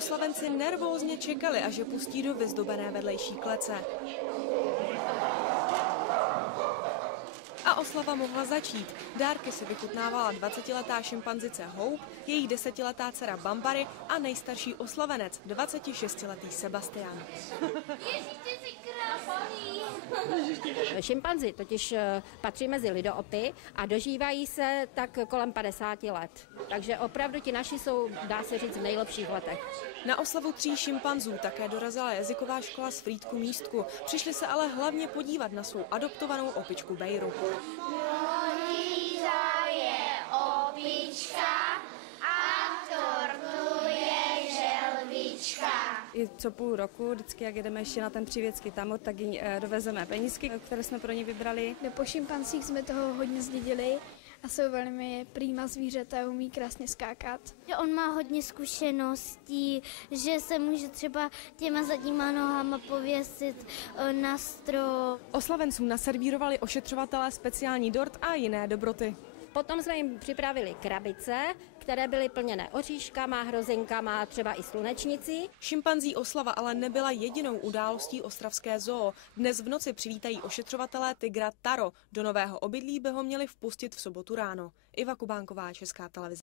Oslavenci nervózně čekali, až je pustí do vyzdobené vedlejší klece. A oslava mohla začít. Dárky si vychutnávala 20letá šimpanzice Hope, její 10letá dcera Bambary a nejstarší oslavenec, 26letý Sebastian. Šimpanzi totiž patří mezi lidoopy a dožívají se tak kolem 50 let. Takže opravdu ti naši jsou, dá se říct, v nejlepších letech. Na oslavu 3 šimpanzů také dorazila jazyková škola z Frýdku Místku. Přišli se ale hlavně podívat na svou adoptovanou opičku Bejru. Modlíza je opička a tortu je želvička. I co půl roku, vždycky jak jedeme ještě na ten přívědský tamot, tak jí dovezeme penízky, které jsme pro ní vybrali. Po šimpanzích jsme toho hodně zdědili a jsou velmi prýma zvířata, umí krásně skákat. On má hodně zkušeností, že se může třeba těma zadníma nohama pověsit na strop. Oslavencům naservírovali ošetřovatelé speciální dort a jiné dobroty. Potom jsme jim připravili krabice, které byly plněné oříškama, hrozinkama, třeba i slunečnicí. Šimpanzí oslava ale nebyla jedinou událostí ostravské zoo. Dnes v noci přivítají ošetřovatelé tygra Taro. Do nového obydlí by ho měli vpustit v sobotu ráno. Iva Kubánková, Česká televize.